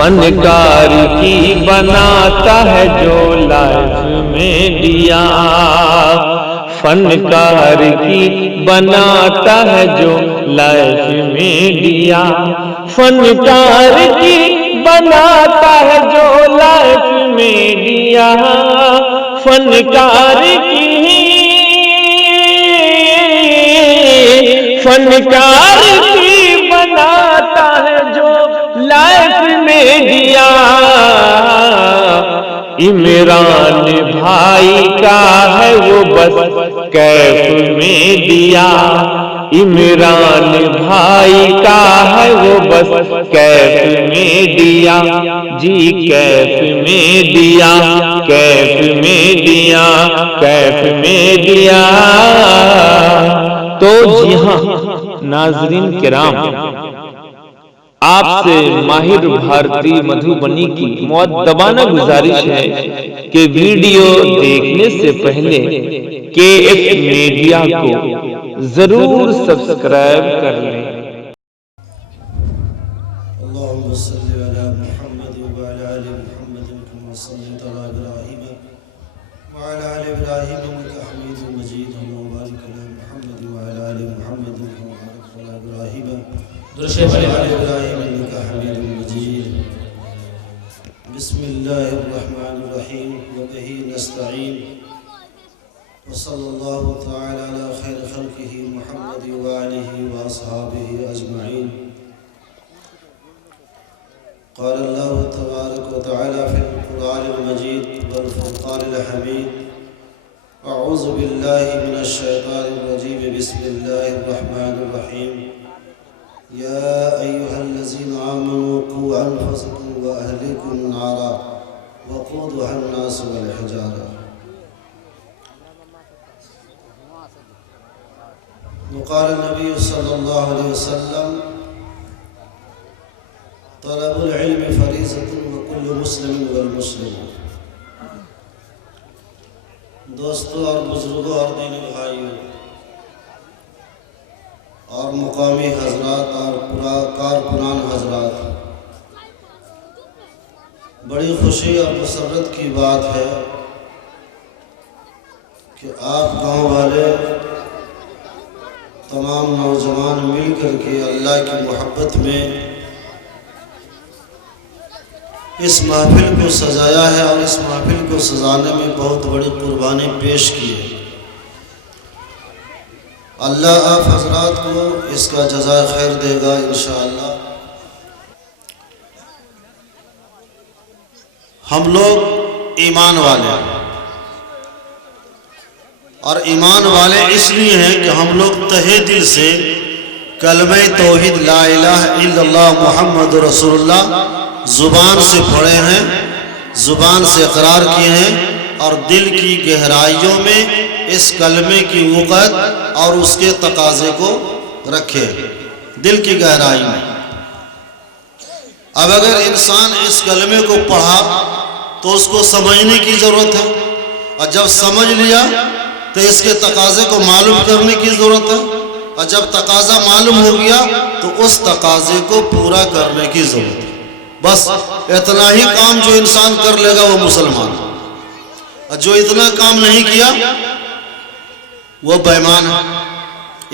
فنکار کی بناتا ہے جو لائف میں دیا، فنکار کی بناتا ہے جو لائف میں دیا، فنکار کی بناتا ہے جو لائف میں دیا، فنکار کی بناتا ہے جو لائف میں دیا۔ عمران بھائی کا ہے وہ بس کیف میں دیا، عمران بھائی کا ہے وہ بس کیف میں دیا، جی کیف میں دیا، کیف میں دیا، کیف میں دیا۔ تو جی ہاں ناظرین کرام، آپ سے ماہر بھارتی مدھوبنی کی مؤدبانہ گزارش ہے کہ ویڈیو دیکھنے سے پہلے KF میڈیا کو ضرور سبسکرائب کر لیں۔ اللهم صل على محمد وعلى آل محمد كما صليت على إبراهيم وعلى آل إبراهيم إنك حميد مجيد، وبارك على محمد وعلى آل محمد كما باركت على إبراهيم وعلى آل إبراهيم إنك حميد مجيد۔ بسم الله الرحمن الرحيم، وبه نستعين، وصلى الله تعالى على خير خلقه محمد وآله وأصحابه أجمعين۔ قال الله تبارك وتعالى في القرآن المجيد والفرقان الحميد: أعوذ بالله من الشيطان الرجيم، بسم الله الرحمن الرحيم، يا أيها الذين آمنوا قوا أنفسكم وأهليكم نارا وقودها الناس والحجارة۔ وقال النبي صلى الله عليه وسلم: طلب العلم فریضۃ وکل مسلم والمسلم۔ دوستوں اور بزرگوں اور دینی بھائیوں اور مقامی حضرات اور کارکنان حضرات، بڑی خوشی اور مسرت کی بات ہے کہ آپ گاؤں والے تمام نوجوان مل کر کے اللہ کی محبت میں اس محفل کو سجایا ہے، اور اس محفل کو سجانے میں بہت بڑی قربانی پیش کی ہے۔ اللہ آپ حضرات کو اس کا جزائے خیر دے گا انشاءاللہ۔ ہم لوگ ایمان والے ہیں، اور ایمان والے اس لیے ہیں کہ ہم لوگ تہہ دل سے کلمہ توحید لا الہ الا اللہ محمد رسول اللہ زبان سے پڑھے ہیں، زبان سے اقرار کیے ہیں، اور دل کی گہرائیوں میں اس کلمے کی وقعت اور اس کے تقاضے کو رکھے دل کی گہرائی میں۔ اب اگر انسان اس کلمے کو پڑھا تو اس کو سمجھنے کی ضرورت ہے، اور جب سمجھ لیا تو اس کے تقاضے کو معلوم کرنے کی ضرورت ہے، اور جب تقاضا معلوم ہو گیا تو اس تقاضے کو پورا کرنے کی ضرورت ہے۔ بس اتنا ہی کام جو انسان کر لے گا وہ مسلمان ہے، اور جو اتنا کام نہیں کیا وہ بے ایمان ہے۔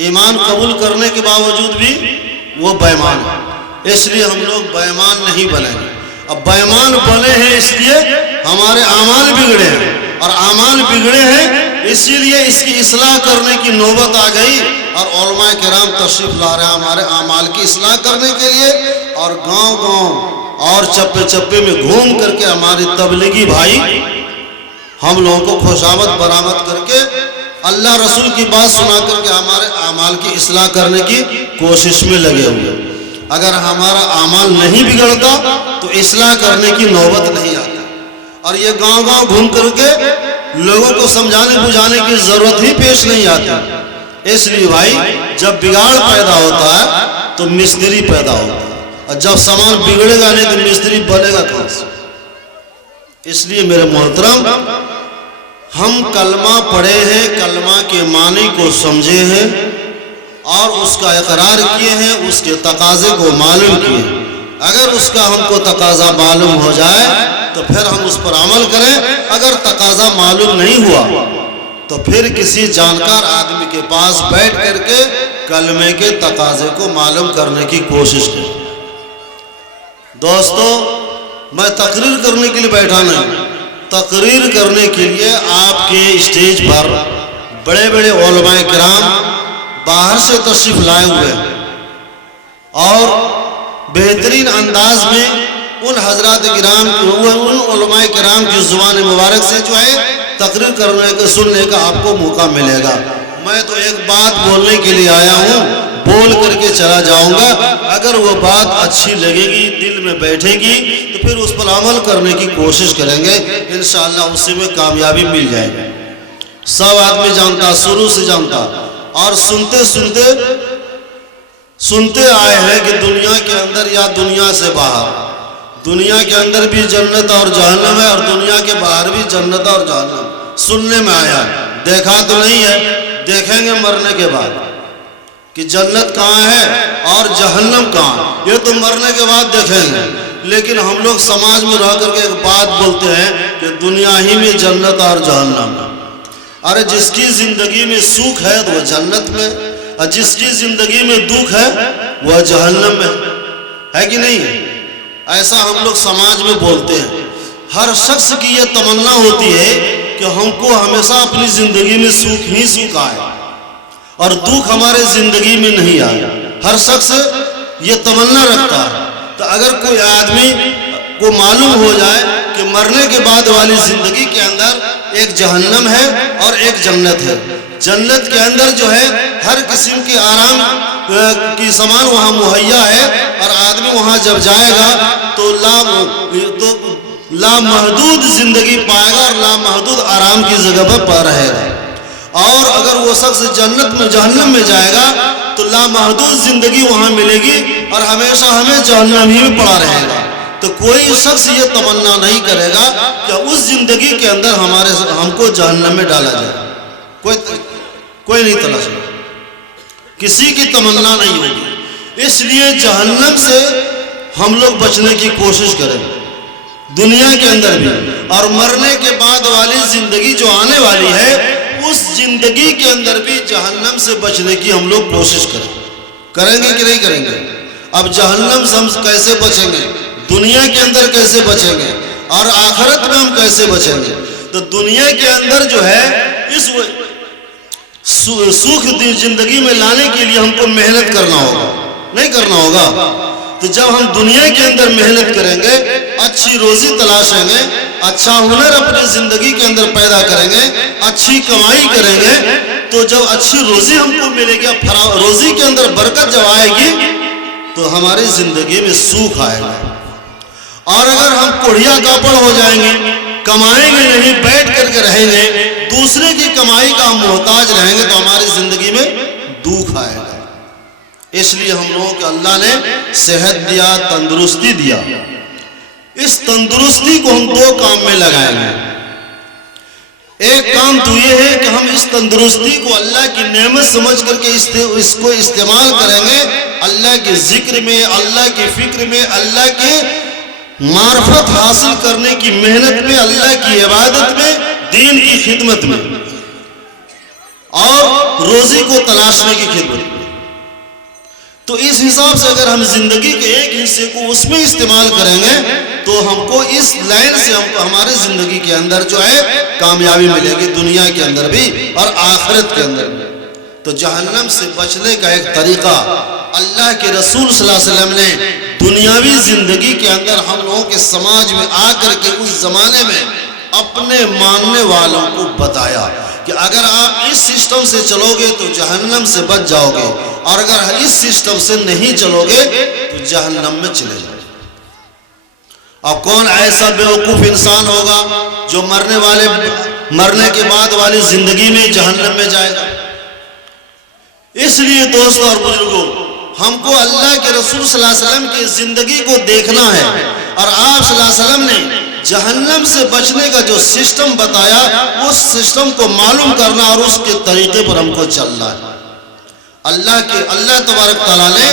ایمان قبول کرنے کے باوجود بھی وہ بے ایمان ہے، اس لیے ہم لوگ بے ایمان نہیں بنے گے۔ اب بے ایمان بنے ہیں اس لیے ہمارے اعمال بگڑے ہیں، اور اعمال بگڑے ہیں اسی لیے اس کی اصلاح کرنے کی نوبت آ گئی، اور علماء کرام تشریف لا رہے ہیں ہمارے اعمال کی اصلاح کرنے کے لیے، اور گاؤں گاؤں اور چپے چپے میں گھوم کر کے ہمارے تبلیغی بھائی ہم لوگوں کو خوشامد برآمد کر کے اللہ رسول کی بات سنا کر کے ہمارے اعمال کی اصلاح کرنے کی کوشش میں لگے ہوئے۔ اگر ہمارا اعمال نہیں بگڑتا تو اصلاح کرنے کی نوبت نہیں آتی، اور یہ گاؤں گاؤں گھوم کر کے لوگوں کو سمجھانے بجھانے کی ضرورت ہی پیش نہیں آتی۔ اس لیے بھائی جب بگاڑ پیدا ہوتا ہے تو مستری پیدا ہوتا ہے، اور جب سامان بگڑے گا نہیں تو مستری بنے گا کہاں سے؟ اس لیے میرے محترم، ہم کلمہ پڑھے ہیں، کلمہ کے معنی کو سمجھے ہیں، اور اس کا اقرار کیے ہیں، اس کے تقاضے کو معلوم کیے ہیں۔ اگر اس کا ہم کو تقاضا معلوم ہو جائے تو پھر ہم اس پر عمل کریں، اگر تقاضا معلوم نہیں ہوا تو پھر کسی جانکار آدمی کے پاس بیٹھ کر کے کلمے کے تقاضے کو معلوم کرنے کی کوشش کریں۔ دوستو، میں تقریر کرنے کے لیے بیٹھا نہیں، تقریر کرنے کے لیے آپ کے اسٹیج پر بڑے بڑے علماء کرام باہر سے تشریف لائے ہوئے ہیں اور بہترین انداز میں ان حضرات کرام ان علماء کرام کی زبان مبارک سے جو ہے تقریر کرنے کا سننے کا آپ کو موقع ملے گا۔ میں تو ایک بات بولنے کے لیے آیا ہوں، بول کر کے چلا جاؤں گا، اگر وہ بات اچھی لگے گی، دل میں بیٹھے گی تو پھر اس پر عمل کرنے کی کوشش کریں گے، انشاءاللہ اسی میں کامیابی مل جائے گی۔ سب آدمی جانتا، شروع سے جانتا اور سنتے آئے ہیں کہ دنیا کے اندر یا دنیا سے باہر، دنیا کے اندر بھی جنت اور جہنم ہے اور دنیا کے باہر بھی جنت اور جہنم، سننے میں آیا، دیکھا تو نہیں ہے، دیکھیں گے مرنے کے بعد کہ جنت کہاں ہے اور جہنم کہاں، یہ تو مرنے کے بعد دیکھیں گے۔ لیکن ہم لوگ سماج میں رہ کر کے ایک بات بولتے ہیں کہ دنیا ہی میں جنت اور جہنم ہے۔ ارے جس کی زندگی میں سکھ ہے تو وہ جنت میں، اور جس کی زندگی میں دکھ ہے وہ جہنم میں ہے کہ نہیں؟ ایسا ہم لوگ سماج میں بولتے ہیں۔ ہر شخص کی یہ تمنا ہوتی ہے کہ ہم کو ہمیشہ اپنی زندگی میں سکھ ہی سکھ آئے اور دکھ ہمارے زندگی میں نہیں آئے، ہر شخص یہ تمنا رکھتا ہے۔ تو اگر کوئی آدمی کو معلوم ہو جائے کہ مرنے کے بعد والی زندگی کے اندر ایک جہنم ہے اور ایک جنت ہے، جنت کے اندر جو ہے ہر قسم کی آرام کی سامان وہاں مہیا ہے اور آدمی وہاں جب جائے گا تو لامحدود زندگی پائے گا اور لامحدود آرام کی جگہ پر پا رہے گا۔ اور اگر وہ شخص جنت میں جہنم میں جائے گا تو لامحدود زندگی وہاں ملے گی اور ہمیشہ ہمیں جہنم ہی میں پڑا رہے گا۔ تو کوئی شخص یہ تمنا نہیں کرے گا کہ اس زندگی کے اندر ہم کو جہنم میں ڈالا جائے، کوئی نہیں تلاش، کسی کی تمنا نہیں ہوگی۔ اس لیے جہنم سے ہم لوگ بچنے کی کوشش کریں، دنیا کے اندر بھی، اور مرنے کے بعد والی زندگی جو آنے والی ہے اس زندگی کے اندر بھی جہنم سے بچنے کی ہم لوگ کوشش کریں گے کہ نہیں کریں گے؟ اب جہنم سے ہم کیسے بچیں گے، دنیا کے اندر کیسے بچیں گے اور آخرت میں ہم کیسے بچیں گے؟ تو دنیا کے اندر جو ہے اس سکھ زندگی میں لانے کے لیے ہم کو محنت کرنا ہوگا، نہیں کرنا ہوگا؟ تو جب ہم دنیا کے اندر محنت کریں گے، اچھی روزی تلاشیں گے، اچھا ہنر اپنی زندگی کے اندر پیدا کریں گے، اچھی کمائی کریں گے، تو جب اچھی روزی ہم کو ملے گی، روزی کے اندر برکت جب آئے گی تو ہماری زندگی میں سکھ آئے گا۔ اور اگر ہم کوڑھیا کاپڑ ہو جائیں گے، کمائیں گے نہیں، بیٹھ کر کے رہیں گے، دوسرے کی کمائی کا ہم محتاج رہیں گے، تو ہماری زندگی میں دکھ آئے گا۔ اس لیے ہم لوگوں کو اللہ نے صحت دیا، تندرستی دیا، اس تندرستی کو ہم دو کام میں لگائیں گے۔ ایک کام تو یہ ہے کہ ہم اس تندرستی کو اللہ کی نعمت سمجھ کر کے اس کو استعمال کریں گے، اللہ کے ذکر میں، اللہ کی فکر میں، اللہ کے معرفت حاصل کرنے کی محنت میں، اللہ کی عبادت میں، دین کی خدمت میں اور روزی کو تلاشنے کی خدمت میں۔ تو اس حساب سے اگر ہم زندگی کے ایک حصے کو اس میں استعمال کریں گے تو ہم کو اس لائن سے ہمارے زندگی کے اندر جو ہے کامیابی ملے گی، دنیا کے اندر بھی اور آخرت کے اندر بھی۔ تو جہنم سے بچنے کا ایک طریقہ اللہ کے رسول صلی اللہ علیہ وسلم نے دنیاوی زندگی کے اندر ہم لوگوں کے سماج میں آ کر کے اس زمانے میں اپنے ماننے والوں کو بتایا کہ اگر آپ اس سسٹم سے چلو گے تو جہنم سے بچ جاؤ گے، اور اگر اس سسٹم سے نہیں چلو گے تو جہنم میں چلے جاؤ گے۔ اب کون ایسا بیوقوف انسان ہوگا جو مرنے کے بعد والی زندگی میں جہنم میں جائے گا؟ اس لیے دوستوں اور بزرگوں، ہم کو اللہ کے رسول صلی اللہ علیہ وسلم کی زندگی کو دیکھنا ہے، اور آپ صلی اللہ علیہ وسلم نے جہنم سے بچنے کا جو سسٹم بتایا اس سسٹم کو معلوم کرنا اور اس کے طریقے پر ہم کو چلنا ہے۔ اللہ تبارک تعالیٰ نے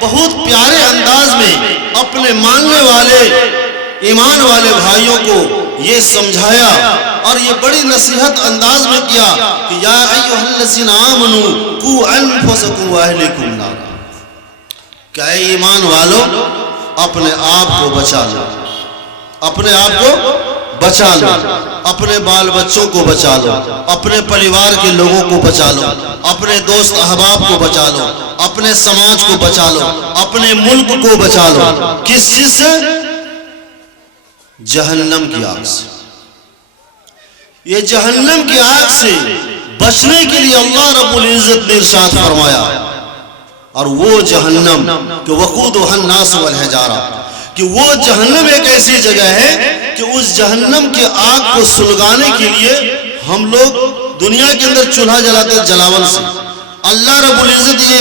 بہت پیارے انداز میں اپنے ماننے والے ایمان والے بھائیوں کو یہ سمجھایا اور یہ بڑی نصیحت انداز میں کیا کہ یا ایھا الذین آمنوا قوا انفسکم واہلکم نارا، کہ اے ایمان والو اپنے آپ کو بچا لو، اپنے آپ کو بچا لو، اپنے بال بچوں کو بچا لو، اپنے پریوار کے لوگوں کو بچا لو، اپنے دوست احباب کو بچا لو، اپنے سماج کو بچا لو، اپنے ملک کو بچا لو۔ کس چیز سے؟ جہنم کی آگ سے۔ یہ جہنم کی آگ سے بچنے کے لیے اللہ رب العزت نے ارشاد فرمایا، اور وہ جہنم کہ وقودھا الناس والحجارہ، کہ وہ جہنم ایک ایسی جگہ ہے کہ اس جہنم کی آگ کو سلگانے کے لیے ہم لوگ دنیا کے اندر چولہا جلاتے ہیں جلاون سے۔ اللہ رب العزت یہ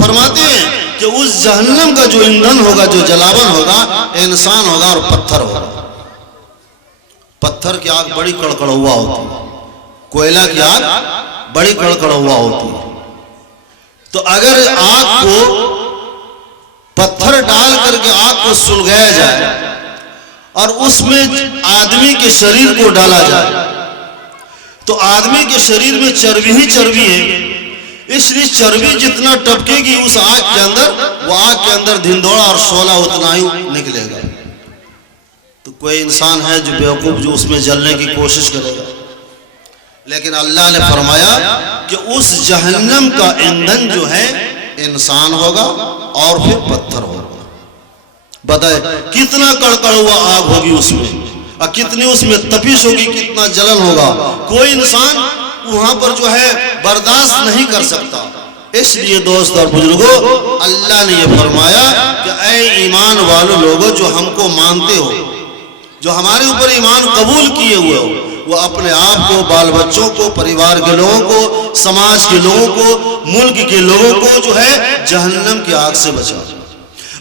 فرماتے ہیں کہ اس جہنم کا جو ایندھن ہوگا، جو جلاون ہوگا، انسان ہوگا اور پتھر ہوگا۔ پتھر کی آگ بڑی کڑکڑوا ہوتی ہے، کوئلہ کی آگ بڑی کڑکڑوا ہوتی ہے۔ تو اگر آگ کو پتھر ڈال کر کے آگ کو سلگایا جائے اور اس میں آدمی کے شریر کو ڈالا جائے تو آدمی کے شریر میں چربی ہی چربی ہے، اس لیے چربی جتنا ٹپکے گی اس آگ کے اندر، وہ آگ کے اندر دھندوڑا اور شعلہ اتنا ہی نکلے گا۔ تو کوئی انسان ہے جو بیوقوف جو اس میں جلنے کی کوشش کرے گا، لیکن اللہ نے فرمایا کہ اس جہنم کا ایندھن جو ہے انسان ہوگا اور پھر پتھر ہوگا۔ بتائے کتنا کڑکڑوا آگ ہوگی اس میں، اور کتنی اس میں تپش ہوگی، کتنا جلن ہوگا، کوئی انسان وہاں پر جو ہے برداشت نہیں کر سکتا۔ اس لیے دوست اور بزرگوں، اللہ نے یہ فرمایا کہ اے ایمان والو لوگوں جو ہم کو مانتے ہو، جو ہمارے اوپر ایمان قبول کیے ہوئے ہو، وہ اپنے آپ کو، بال بچوں کو، پریوار کے لوگوں کو، سماج کے لوگوں کو، ملک کے لوگوں کو جو ہے جہنم کی آگ سے بچا۔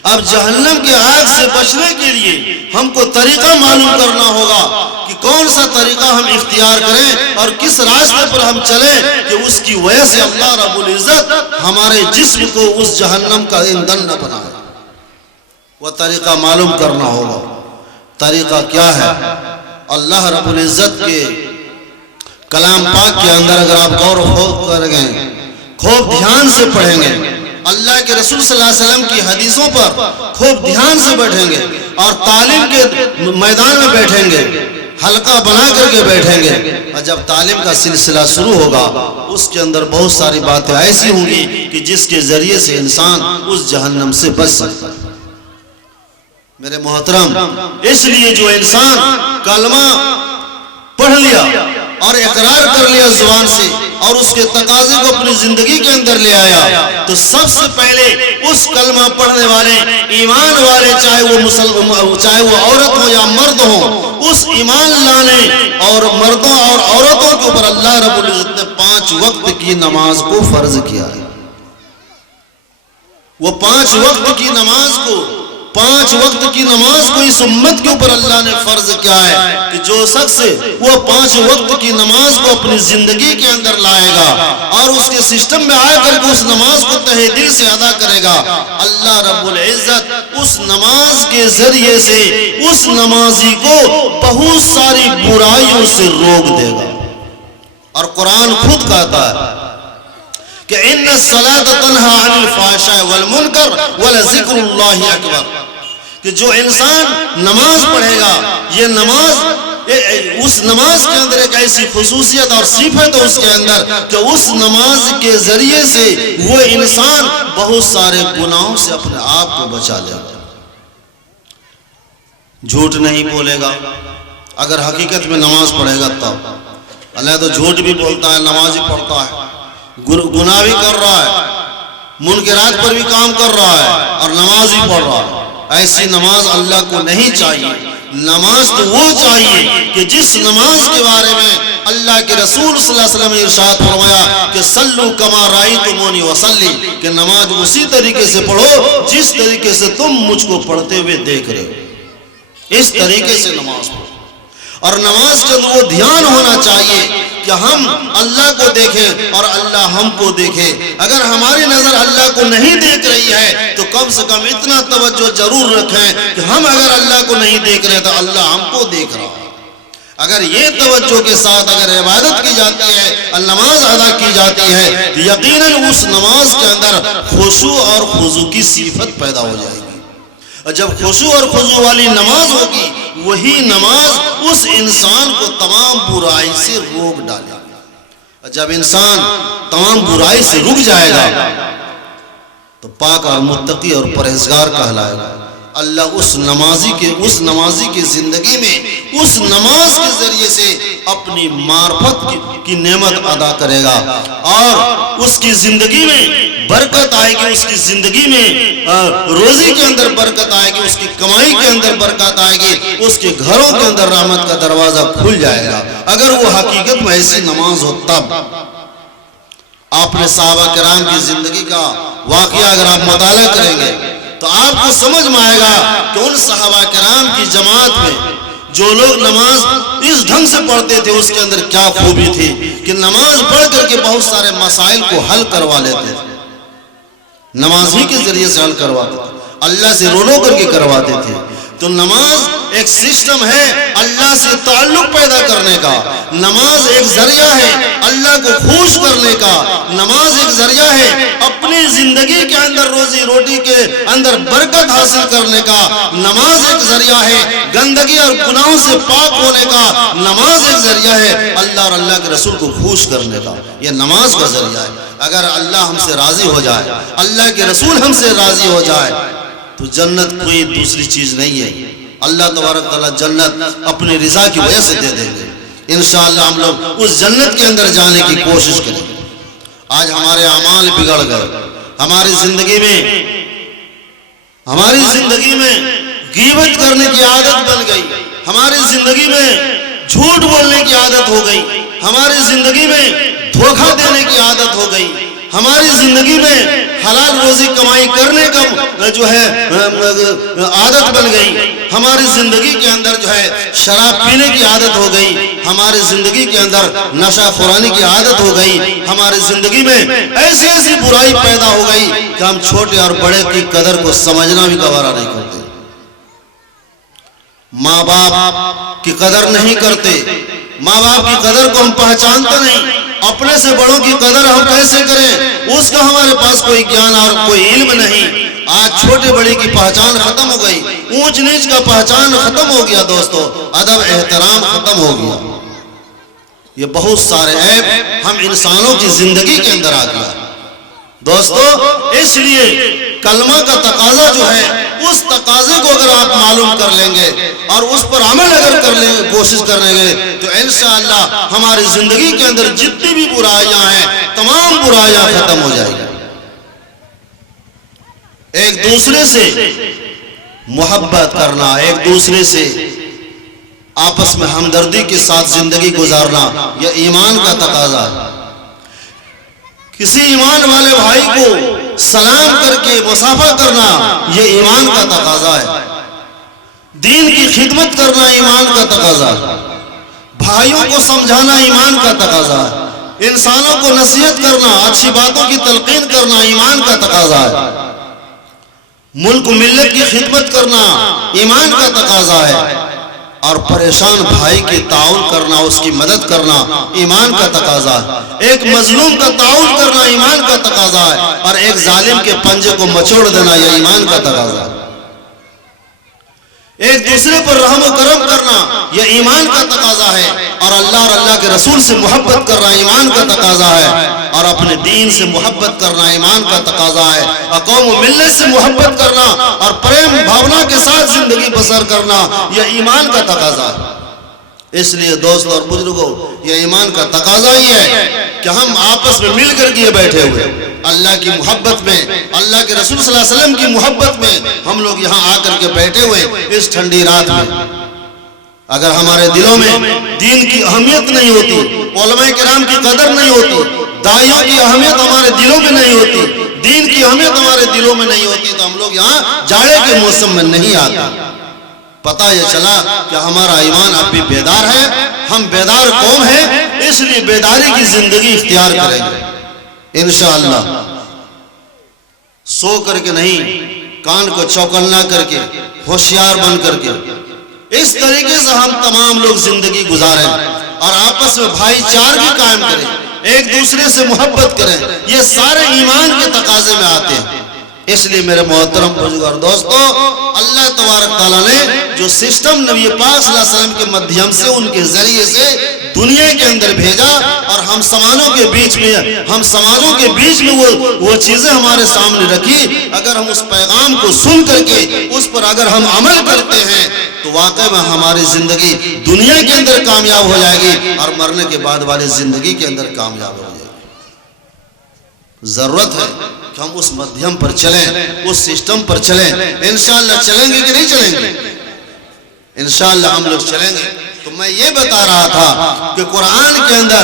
اب جہنم کی آگ سے بچنے کے لیے ہم کو طریقہ معلوم کرنا ہوگا کہ کون سا طریقہ ہم اختیار کریں اور کس راستے پر ہم چلیں کہ اس کی وجہ سے اللہ رب العزت ہمارے جسم کو اس جہنم کا ایندھن نہ بنائے۔ وہ طریقہ معلوم کرنا ہوگا۔ طریقہ کیا ہے؟ اللہ رب العزت کے کلام پاک کے اندر اگر آپ غور و خوض کریں گے، خوب دھیان سے پڑھیں گے، اللہ کے رسول صلی اللہ علیہ وسلم کی حدیثوں پر خوب دھیان سے بیٹھیں گے اور تعلیم کے میدان میں بیٹھیں گے، حلقہ بنا کر کے بیٹھیں گے، اور جب تعلیم کا سلسلہ شروع ہوگا اس کے اندر بہت ساری باتیں ایسی ہوں گی کہ جس کے ذریعے سے انسان اس جہنم سے بچ سکتا ہے۔ میرے محترم، اس لیے جو انسان کلمہ پڑھ لیا اور اقرار کر لیا زبان سے اور اس کے تقاضے کو اپنی زندگی کے اندر لے آیا، تو سب سے پہلے اس کلمہ پڑھنے والے ایمان والے، چاہے وہ عورت ہو یا مرد ہو، اس ایمان لانے اور مردوں اور عورتوں کے اوپر اللہ رب العزت نے 5 وقت کی نماز کو فرض کیا ہے۔ وہ 5 وقت کی نماز کو 5 وقت کی نماز کو اس امت کے اوپر اللہ نے فرض کیا ہے کہ جو شخص وہ 5 وقت کی نماز کو اپنی زندگی کے اندر لائے گا اور اس کے سسٹم میں آ کر کے اس نماز کو تہہ دل سے ادا کرے گا، اللہ رب العزت اس نماز کے ذریعے سے اس نمازی کو بہت ساری برائیوں سے روک دے گا۔ اور قرآن خود کہتا ہے کہ ان الصلاۃ تنہی عن الفحشاء والمنکر ولذکر اللہ اکبر، کہ جو انسان نماز پڑھے گا، یہ نماز اس نماز کے اندر ایک ایسی خصوصیت اور صفت ہے اس کے اندر کہ اس نماز کے ذریعے سے وہ انسان بہت سارے گناہوں سے اپنے آپ کو بچا لے گا۔ جھوٹ نہیں بولے گا اگر حقیقت میں نماز پڑھے گا تب، اللہ تو جھوٹ بھی بولتا ہے، نماز ہی پڑھتا ہے، گناہ بھی کر رہا ہے، منکرات پر بھی کام کر رہا ہے اور نماز ہی پڑھ رہا ہے۔ ایسی نماز اللہ کو نہیں چاہیے۔ نماز تو وہ چاہیے کہ جس نماز کے بارے میں اللہ کے رسول صلی اللہ علیہ وسلم نے ارشاد فرمایا کہ صلو کما رأیتمونی وصلی، کہ نماز اسی طریقے سے پڑھو جس طریقے سے تم مجھ کو پڑھتے ہوئے دیکھ رہے ہو، اس طریقے سے نماز پڑھو۔ اور نماز کے اندر وہ دھیان ہونا چاہیے کہ ہم اللہ کو دیکھیں اور اللہ ہم کو دیکھے. اگر ہماری نظر اللہ کو نہیں دیکھ رہی ہے تو کم سے کم اتنا توجہ ضرور رکھیں کہ ہم اگر اللہ کو نہیں دیکھ رہے تو اللہ ہم کو دیکھ رہا ہے. اگر یہ توجہ کے ساتھ اگر عبادت کی جاتی ہے، نماز ادا کی جاتی ہے، تو یقیناً اس نماز کے اندر خشوع اور خضوع کی صفت پیدا ہو جائے گی. اور جب خشوع اور خضوع والی نماز ہوگی، وہی نماز اس انسان کو تمام برائی سے روک ڈالے گی. اور جب انسان تمام برائی سے رک جائے گا تو پاک اور متقی اور پرہیزگار کہلائے گا. اللہ اس نمازی کی زندگی میں اس نماز کے ذریعے سے اپنی معرفت کی نعمت ادا کرے گا، اور اس کی زندگی میں برکت آئے گی، اس کی زندگی میں روزی کے اندر برکت آئے گی، اس کی کمائی کے اندر برکت آئے گی، اس کے گھروں کے اندر رحمت کا دروازہ کھل جائے گا. اگر وہ حقیقت میں ایسی نماز ہو تب. آپ نے صحابہ کرام کی زندگی کا واقعہ اگر آپ مطالعہ کریں گے تو آپ کو سمجھ میں آئے گا کہ ان صحابہ کرام کی جماعت میں جو لوگ نماز اس ڈھنگ سے پڑھتے تھے اس کے اندر کیا خوبی تھی کہ نماز پڑھ کر کے بہت سارے مسائل کو حل کروا لیتے تھے. نماز ہی کے ذریعے سے حل کرواتے تھے، اللہ سے رو رو کر کے کرواتے تھے. تو نماز ایک سسٹم ہے اللہ سے تعلق پیدا کرنے کا. نماز ایک ذریعہ ہے اللہ کو خوش کرنے کا. نماز ایک ذریعہ ہے اپنی زندگی کے اندر روزی روٹی کے اندر برکت حاصل کرنے کا. نماز ایک ذریعہ ہے گندگی اور گناہوں سے پاک ہونے کا. نماز ایک ذریعہ ہے اللہ اور اللہ کے رسول کو خوش کرنے کا. یہ نماز کا ذریعہ ہے. اگر اللہ ہم سے راضی ہو جائے، اللہ کے رسول ہم سے راضی ہو جائے تو جنت کوئی دوسری چیز نہیں ہے. اللہ تبارک تعالیٰ جنت اپنی رضا کی وجہ سے دے دیں گے. انشاءاللہ ہم لوگ اس جنت کے اندر جانے کی کوشش کریں. آج ہمارے اعمال بگڑ گئے، ہماری زندگی میں غیبت کرنے کی عادت بن گئی، ہماری زندگی میں جھوٹ بولنے کی عادت ہو گئی، ہماری زندگی میں دھوکہ دینے کی عادت ہو گئی، ہماری زندگی میں حلال روزی کمائی کرنے کا جو ہے عادت بن گئی، ہماری زندگی کے اندر جو ہے شراب پینے کی عادت ہو گئی، ہماری زندگی کے اندر نشہ خورانے کی عادت ہو گئی، ہماری زندگی میں ایسی برائی پیدا ہو گئی کہ ہم چھوٹے اور بڑے کی قدر کو سمجھنا بھی گوارا نہیں کرتے. ماں باپ کی قدر نہیں کرتے، ماں باپ کی قدر کو ہم پہچانتے نہیں. اپنے سے بڑوں کی قدر ہم کیسے کریں، اس کا ہمارے پاس کوئی گیان اور کوئی علم نہیں. آج چھوٹے بڑے کی پہچان ختم ہو گئی، اونچ نیچ کا پہچان ختم ہو گیا دوستو، ادب احترام ختم ہو گیا. یہ بہت سارے عیب ہم انسانوں کی زندگی کے اندر آ گیا دوستو. اس لیے کلمہ کا تقاضا جو ہے اس تقاضے کو اگر آپ معلوم کر لیں گے اور اس پر عمل اگر کر لیں گے، کوشش کر لیں گے تو انشاءاللہ ہماری زندگی کے اندر جتنی بھی برائیاں ہیں تمام برائیاں ختم ہو جائیں گی. ایک دوسرے سے محبت کرنا، ایک دوسرے سے آپس میں ہمدردی کے ساتھ زندگی گزارنا، یہ ایمان کا تقاضا ہے. کسی ایمان والے بھائی کو سلام کر کے مصافحہ کرنا یہ ایمان کا تقاضا ہے. دین کی خدمت کرنا ایمان کا تقاضا ہے. بھائیوں کو سمجھانا ایمان کا تقاضا ہے. انسانوں کو نصیحت کرنا، اچھی باتوں کی تلقین کرنا ایمان کا تقاضا ہے. ملک و ملت کی خدمت کرنا ایمان کا تقاضا ہے. اور پریشان بھائی کی تعاون کرنا، اس کی مدد کرنا ایمان کا تقاضا ہے. ایک مظلوم کا تعاون کرنا ایمان کا تقاضا ہے، اور ایک ظالم کے پنجے کو مچوڑ دینا یہ ایمان کا تقاضا ہے. ایک دوسرے پر رحم و کرم کرنا یہ ایمان کا تقاضا ہے، اور اللہ کے رسول سے محبت کرنا ایمان کا تقاضا ہے، اور اپنے دین سے محبت کرنا ایمان کا تقاضا ہے، اور قوم و ملت سے محبت کرنا اور پریم بھاونا کے ساتھ زندگی بسر کرنا یہ ایمان کا تقاضا ہے. اس لیے دوستو اور بزرگوں یہ ایمان کا تقاضا ہی ہے کہ ہم آپس میں مل کر کے بیٹھے ہوئے اللہ کی محبت میں، اللہ کے رسول صلی اللہ علیہ وسلم کی محبت میں ہم لوگ یہاں آ کر کے بیٹھے ہوئے اس ٹھنڈی رات میں. اگر ہمارے دلوں میں دین کی اہمیت نہیں ہوتی، علماء کرام کی قدر نہیں ہوتی، داعیوں کی اہمیت ہمارے دلوں میں نہیں ہوتی، دین کی اہمیت ہمارے دلوں میں نہیں ہوتی، تو ہم لوگ یہاں جاڑے کے موسم میں نہیں آتے. پتہ یہ چلا کہ ہمارا ایمان اب بھی بیدار ہے، ہم بیدار قوم ہیں، اس لیے بیداری کی زندگی اختیار کریں گے انشاءاللہ۔ سو کر کے نہیں، کان کو چوکنا کر کے، ہوشیار بن کر کے، اس طریقے سے ہم تمام لوگ زندگی گزاریں اور آپس میں بھائی چارگی قائم کریں، ایک دوسرے سے محبت کریں۔ یہ سارے ایمان کے تقاضے میں آتے ہیں۔ اس لیے میرے محترم بزرگوں اور دوستو، اللہ تبارک تعالیٰ نے جو سسٹم نبی پاک صلی اللہ علیہ وسلم کے مدھیم سے، ان کے ذریعے سے دنیا کے اندر بھیجا، اور ہم سماجوں کے بیچ میں وہ چیزیں ہمارے سامنے رکھی، اگر ہم اس پیغام کو سن کر کے اس پر اگر ہم عمل کرتے ہیں تو واقعی میں ہماری زندگی دنیا کے اندر کامیاب ہو جائے گی اور مرنے کے بعد والی زندگی کے اندر کامیاب ہو جائے گی۔ ضرورت ہے کہ ہم اس مدھیم پر چلیں، اس سسٹم پر چلیں۔ انشاءاللہ چلیں گے کہ نہیں چلیں گے؟ انشاءاللہ ہم لوگ چلیں گے۔ تو میں یہ بتا رہا تھا کہ قرآن کے اندر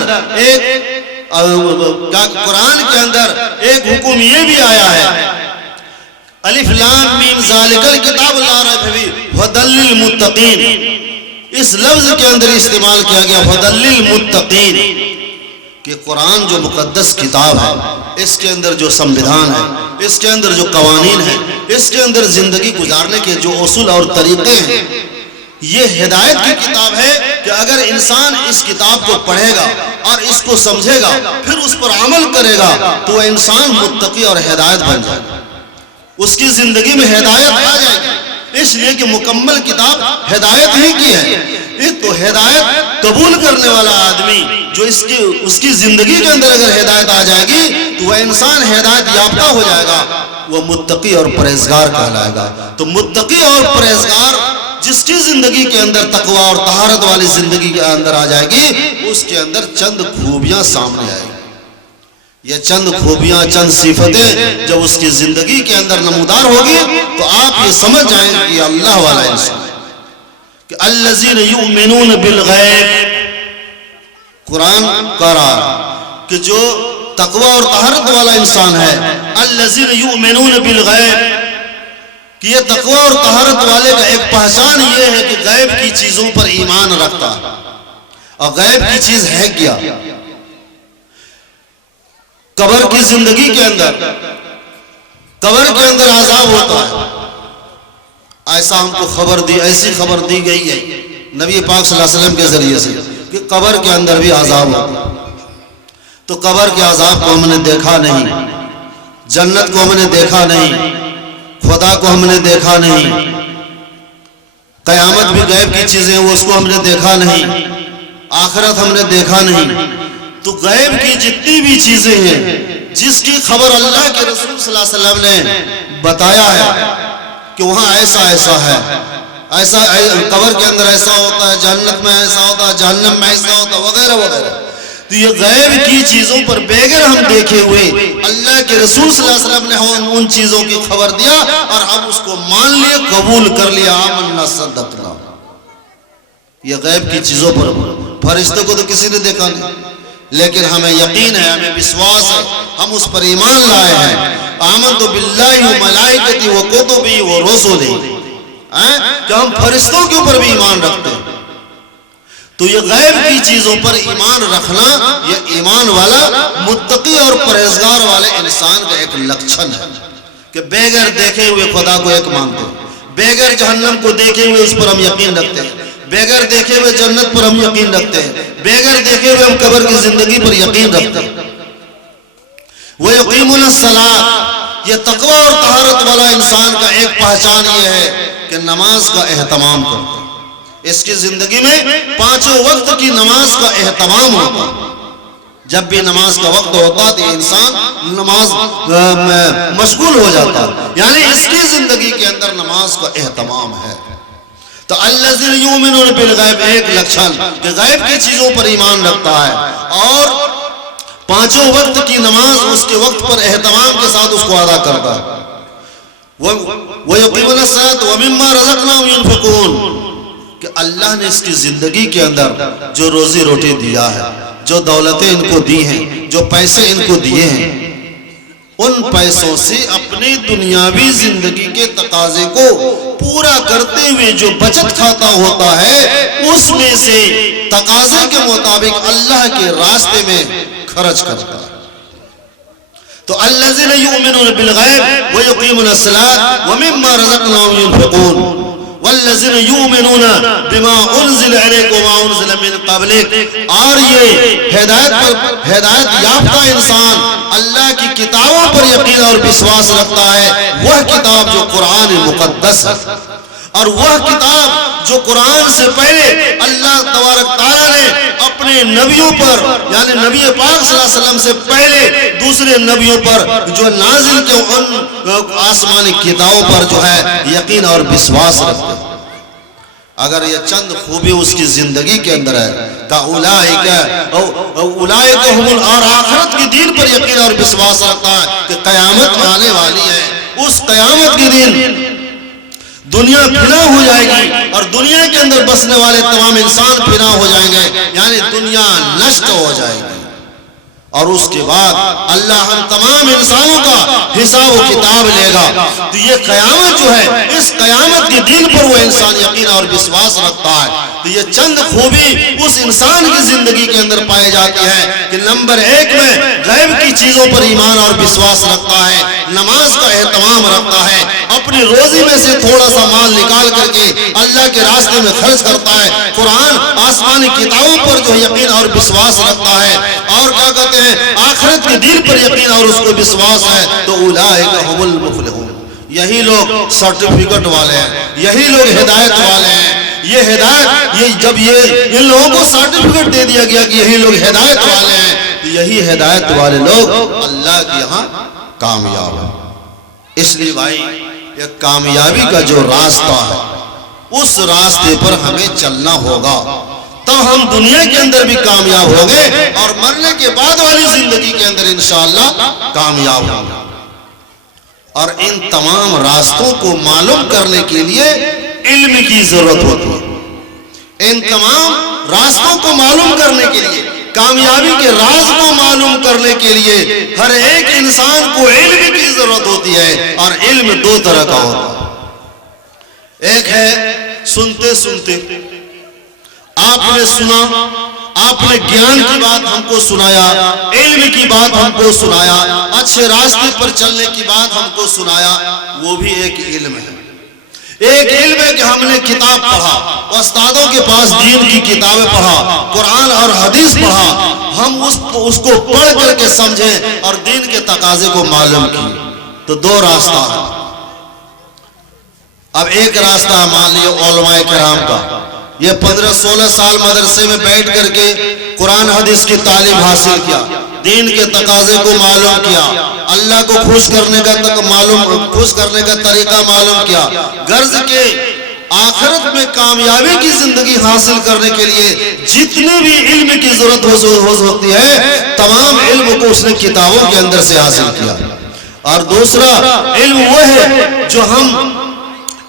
ایک حکم یہ بھی آیا ہے، الف لام میم ذالک الکتاب لا ریب فیہ ھدی للمتقین، اس لفظ کے اندر استعمال کیا گیا ھدی للمتقین، کہ قرآن جو مقدس کتاب ہے، اس کے اندر جو سموِدھان ہے، اس کے اندر جو قوانین ہیں، اس کے اندر زندگی گزارنے کے جو اصول اور طریقے ہیں، یہ ہدایت کی کتاب ہے کہ اگر انسان اس کتاب کو پڑھے گا اور اس کو سمجھے گا، پھر اس پر عمل کرے گا، تو وہ انسان متقی اور ہدایت بن جائے گا، اس کی زندگی میں ہدایت آ جائے گی۔ اس لیے کہ مکمل کتاب ہدایت ہی کی ہے۔ تو ہدایت قبول کرنے والا آدمی جو اس کی زندگی کے اندر اگر ہدایت آ جائے گی تو وہ انسان ہدایت یافتہ ہو جائے گا، وہ متقی اور پرہیزگار کہلائے گا۔ تو متقی اور پرہیزگار جس کی زندگی کے اندر تقوی اور طہارت والی زندگی کے اندر آ جائے گی، اس کے اندر چند خوبیاں سامنے آئیں گی۔ یہ چند خوبیاں، چند صفتیں جب اس کی زندگی کے اندر نمودار ہوگی تو آپ یہ سمجھ جائیں کہ یہ اللہ والا انسان ہے، کہ الذین یؤمنون بالغیب، قرآن کہہ رہا ہے کہ جو تقوی اور طہارت والا انسان ہے، الذین یؤمنون بالغیب، کہ یہ تقوی اور طہارت والے کا ایک پہچان یہ ہے کہ غیب کی چیزوں پر ایمان رکھتا ہے۔ اور غیب کی چیز ہے کیا؟ قبر کی زندگی کے اندر، قبر کے اندر عذاب ہوتا ہے، ایسا ہم کو ایسی خبر دی گئی ہے نبی پاک صلی اللہ علیہ وسلم کے ذریعے سے کہ قبر کے اندر بھی عذاب ہوتا ہے۔ تو قبر کے عذاب کو ہم نے دیکھا نہیں، جنت کو ہم نے دیکھا نہیں، خدا کو ہم نے دیکھا نہیں، قیامت بھی غیب کی چیزیں وہ اس کو ہم نے دیکھا نہیں، آخرت ہم نے دیکھا نہیں۔ تو غیب کی جتنی بھی چیزیں ہیں جس کی خبر اللہ کے رسول صلی اللہ علیہ وسلم نے بتایا ہے کہ وہاں ایسا ہے، ایسا قبر کے اندر ایسا ہوتا ہے، جنت میں ایسا ہوتا ہے، جہنم میں ایسا ہوتا ہے، وغیرہ وغیرہ۔ تو یہ غیب کی چیزوں پر بغیر ہم دیکھے ہوئے اللہ کے رسول صلی اللہ علیہ وسلم نے ہمیں ان چیزوں کی خبر دیا اور ہم اس کو مان لیے، قبول کر لیا، آمنا صدقنا۔ یہ غیب کی چیزوں پر، فرشتوں کو تو کسی نے دیکھا نہیں، لیکن ہمیں یقین ہے، ہمیں وشواس ہے، ہم اس پر ایمان لائے ہیں۔ آمنت باللہ و ملائکتی و کتبی و رسلی، کہ ہم فرشتوں کے اوپر بھی ایمان رکھتے ہیں۔ تو یہ غیب کی چیزوں پر ایمان رکھنا یہ ایمان والا متقی اور پرہیزگار والے انسان کا ایک لکھن ہے، کہ بغیر دیکھے ہوئے خدا کو ایک مانتے ہیں، بغیر جہنم کو دیکھے ہوئے اس پر ہم یقین رکھتے ہیں، بغیر دیکھے ہوئے جنت پر ہم یقین رکھتے ہیں، بغیر دیکھے ہوئے ہم قبر کی زندگی پر یقین رکھتے ہیں۔ وَيُقِيمُونَ الصَّلَاةَ، یہ تقوی اور طہارت والا انسان کا ایک پہچان یہ ہے کہ نماز کا اہتمام کرتا ہے۔ اس کی زندگی میں 5 وقت کی نماز کا اہتمام ہوتا ہے۔ جب بھی نماز کا وقت ہوتا تو انسان نماز مشغول ہو جاتا ہے، یعنی اس کی زندگی کے اندر نماز کا اہتمام ہے۔ تو الذین یؤمنون بالغیب ایک لکھن کہ غیب کی چیزوں پر ایمان رکھتا ہے اور 5 وقت کی نماز اس کے وقت پر اہتمام کے ساتھ اس کو ادا کرتا ہے۔ وَيُقِيمُونَ الصَّلَاةَ وَمِمَّا رَزَقْنَاهُمْ يُنْفِقُونَ، کہ اللہ نے اس کی زندگی کے اندر جو روزی روٹی دیا ہے، جو دولتیں ان کو دی ہیں، جو پیسے ان کو دیے ہیں، ان پیسوں سے اپنی دنیاوی زندگی کے تقاضے کو پورا کرتے ہوئے جو بچت کھاتا ہوتا ہے اس میں سے تقاضے کے مطابق اللہ کے راستے میں خرچ کرتا ہے. تو الذین یؤمنون بالغیب ویقیمون الصلاۃ ومما رزقناہم ینفقون والذین یؤمنون بما انزل الیک وما انزل من قبلک. اور یہ ہدایت یافتہ انسان اللہ کی کتابوں پر یقین اور وشواس رکھتا ہے، وہ کتاب جو قرآن مقدس ہے، اور وہ کتاب جو قرآن سے پہلے اللہ تبارک تعالیٰ نے اپنے نبیوں پر یعنی نبی پاک صلی اللہ علیہ وسلم سے پہلے دوسرے نبیوں پر جو نازل کے ان آسمانی کتابوں پر جو ہے یقین اور وشواس رکھتے ہیں. اگر یہ چند خوبی اس کی زندگی کے اندر ہے تو اولئک هم، اور آخرت کے دین پر یقین اور وشواس رکھتا ہے کہ قیامت آنے والی ہے، اس قیامت کے دن دنیا فنا ہو جائے گی اور دنیا کے اندر بسنے والے تمام انسان فنا ہو جائیں گے، یعنی دنیا نشٹ ہو جائے گی، اور اس کے بعد اللہ ہم تمام انسانوں کا حساب و کتاب لے گا. تو یہ قیامت جو ہے، اس قیامت کے دن پر وہ انسان یقین اور وشواس رکھتا ہے. تو یہ چند خوبی اس انسان کی زندگی کے اندر پائی جاتی ہے کہ نمبر 1 میں غیب کی چیزوں پر ایمان اور وشواس رکھتا ہے، نماز کا اہتمام رکھتا ہے، اپنی روزی میں سے تھوڑا سا مال نکال کر کے اللہ کے راستے میں خرچ کرتا ہے، قرآن آسمانی کتابوں پر جو یقین اور وشواس رکھتا ہے، اور کیا کہتے ہیں آخرت کے دین پر یقین اور اس کو وشواس ہے. تو اولئک هم المفلحون. یہی لوگ سرٹیفکیٹ والے ہیں، یہی لوگ ہدایت والے ہیں. یہ ہدایت، یہ جب یہ ان لوگوں کو سرٹیفکیٹ دے دیا گیا کہ یہی لوگ ہدایت والے ہیں، تو یہی ہدایت والے لوگ اللہ کے یہاں کامیاب ہیں. اس لیے بھائی یہ کامیابی کا جو راستہ ہے اس راستے پر ہمیں چلنا ہوگا، تب ہم دنیا کے اندر بھی کامیاب ہوں گے اور مرنے کے بعد والی زندگی کے اندر انشاءاللہ کامیاب ہوں گے. اور ان تمام راستوں کو معلوم کرنے کے لیے علم کی ضرورت ہوتی ہے. ان تمام راستوں کو معلوم کرنے کے لیے، کامیابی کے راز کو معلوم کرنے کے لیے ہر ایک انسان کو علم کی ضرورت ہوتی ہے. اور علم 2 طرح کا ہوتا ہے. ایک ہے سنتے سنتے، آپ نے سنا، آپ نے گیان کی بات ہم کو سنایا، علم کی بات ہم کو سنایا، اچھے راستے پر چلنے کی بات ہم کو سنایا، وہ بھی ایک علم ہے. ایک علم ہے کہ ہم نے کتاب پڑھا، استادوں کے پاس دین کی کتابیں پڑھا، قرآن اور حدیث پڑھا، ہم اس کو پڑھ کر کے سمجھیں اور دین کے تقاضے کو معلوم کیے. تو 2 راستہ ہے. اب ایک راستہ مان لیے علماء کرام کا، یہ 15-16 سال مدرسے میں بیٹھ کر کے قرآن حدیث کی تعلیم حاصل کیا، دین کے تقاضے کو معلوم کیا، اللہ کو خوش کرنے کا طریقہ معلوم کیا، غرض کے آخرت میں کامیابی کی زندگی حاصل کرنے کے لیے جتنے بھی علم کی ضرورت ہو سکتی ہے تمام علم کو اس نے کتابوں کے اندر سے حاصل کیا. اور دوسرا علم وہ ہے جو ہم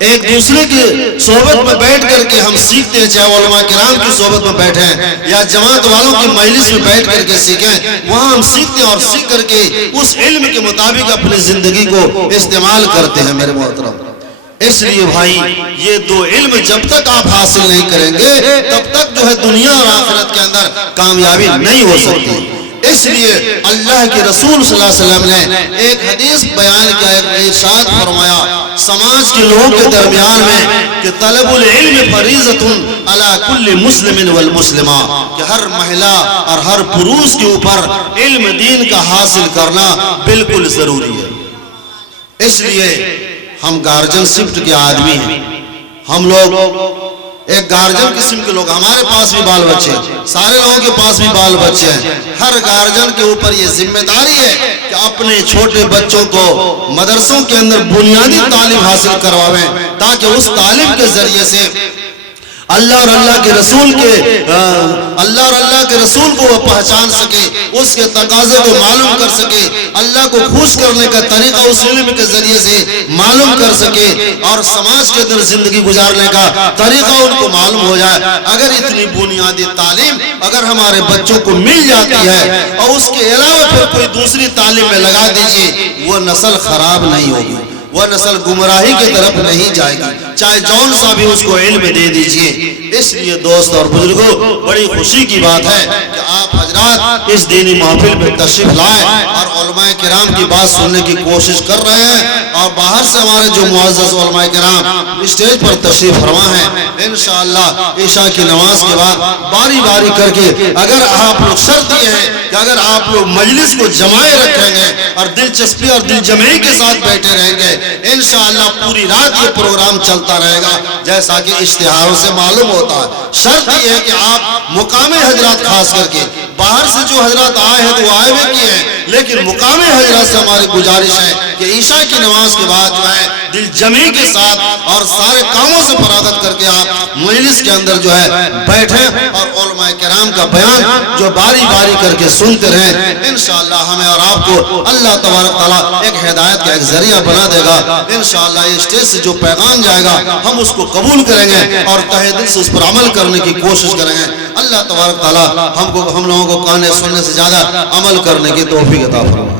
ایک دوسرے کی صحبت میں بیٹھ کر کے ہم سیکھتے ہیں، چاہے علماء کرام کی صحبت میں بیٹھیں یا جماعت والوں کی مجلس میں بیٹھ کر کے سیکھیں، وہاں ہم سیکھتے ہیں اور سیکھ کر کے اس علم کے مطابق اپنی زندگی کو استعمال کرتے ہیں. میرے محترم، اس لیے بھائی یہ 2 علم جب تک آپ حاصل نہیں کریں گے تب تک جو ہے دنیا اور آخرت کے اندر کامیابی نہیں ہو سکتی. اس لیے اللہ کے رسول صلی اللہ علیہ وسلم نے ایک حدیث بیان کیا، ایک ارشاد فرمایا سماج کے لوگوں کے درمیان میں کہ طلب العلم فریضۃ علی کل مسلم والمسلمہ، کہ ہر مہیلا اور ہر پروش کے اوپر علم دین کا حاصل کرنا بالکل ضروری ہے. اس لیے ہم گارجن شفٹ کے آدمی ہیں، ہم لوگ ایک گارجن قسم کے لوگ، ہمارے پاس بھی بال بچے ہیں، سارے لوگوں کے پاس بھی بال بچے ہیں. ہر گارجن کے اوپر یہ ذمہ داری ہے کہ اپنے چھوٹے بچوں کو مدرسوں کے اندر بنیادی تعلیم حاصل کرواویں تاکہ اس تعلیم کے ذریعے سے اللہ اور اللہ کے رسول کو وہ پہچان سکے، اس کے تقاضے کو معلوم کر سکے، اللہ کو خوش کرنے کا طریقہ اس علم کے ذریعے سے معلوم کر سکے، اور سماج کے اندر زندگی گزارنے کا طریقہ ان کو معلوم ہو جائے۔ اگر اتنی بنیادی تعلیم اگر ہمارے بچوں کو مل جاتی ہے اور اس کے علاوہ پھر کوئی دوسری تعلیم میں لگا دیجئے، وہ نسل خراب نہیں ہوگی، وہ نسل گمراہی کی طرف نہیں جائے گی، چاہے جون سا بھی اس کو علم دے دیجئے۔ اس لیے دوست اور بزرگوں، بڑی خوشی کی بات ہے کہ آپ حضرات اس دینی محفل میں تشریف لائے اور علماء کرام کی بات سننے کی کوشش کر رہے ہیں، اور باہر سے ہمارے جو معزز علماء کرام اسٹیج پر تشریف فرما ہیں، انشاءاللہ عشاء کی نماز کے بعد باری باری کر کے اگر آپ لوگ شرط یہ ہے کہ اگر آپ لوگ مجلس کو جمائے رکھیں گے اور دلچسپی اور دل جمعی کے ساتھ بیٹھے رہیں گے، انشاءاللہ پوری رات یہ پروگرام چلتا رہے گا جیسا کہ اشتہاروں سے معلوم ہوتا ہے۔ شرط یہ ہے کہ آپ مقامی حضرات خاص کر کے، باہر سے جو حضرات آئے ہیں تو وہ آئے ہوئے کیے ہیں، لیکن مقامی حضرات سے ہماری گزارش ہے کہ عشاء کی نماز کے بعد جو ہے دل جمعی کے ساتھ اور سارے کاموں سے فراغت کر کے آپ مجلس کے اندر جو ہے بیٹھیں اور علماء کرام کا بیان جو باری باری کر کے سنتے رہیں۔ انشاءاللہ ہمیں اور آپ کو اللہ تبارک تعالیٰ ایک ہدایت کا ایک ذریعہ بنا دے گا۔ انشاءاللہ یہ اسٹیج سے جو پیغام جائے گا ہم اس کو قبول کریں گے اور تہہ دل سے اس پر عمل کرنے کی کوشش کریں گے۔ اللہ تبارک تعالیٰ ہم لوگوں کو کانے سننے سے زیادہ عمل کرنے کی توفیق عطا فرمائے۔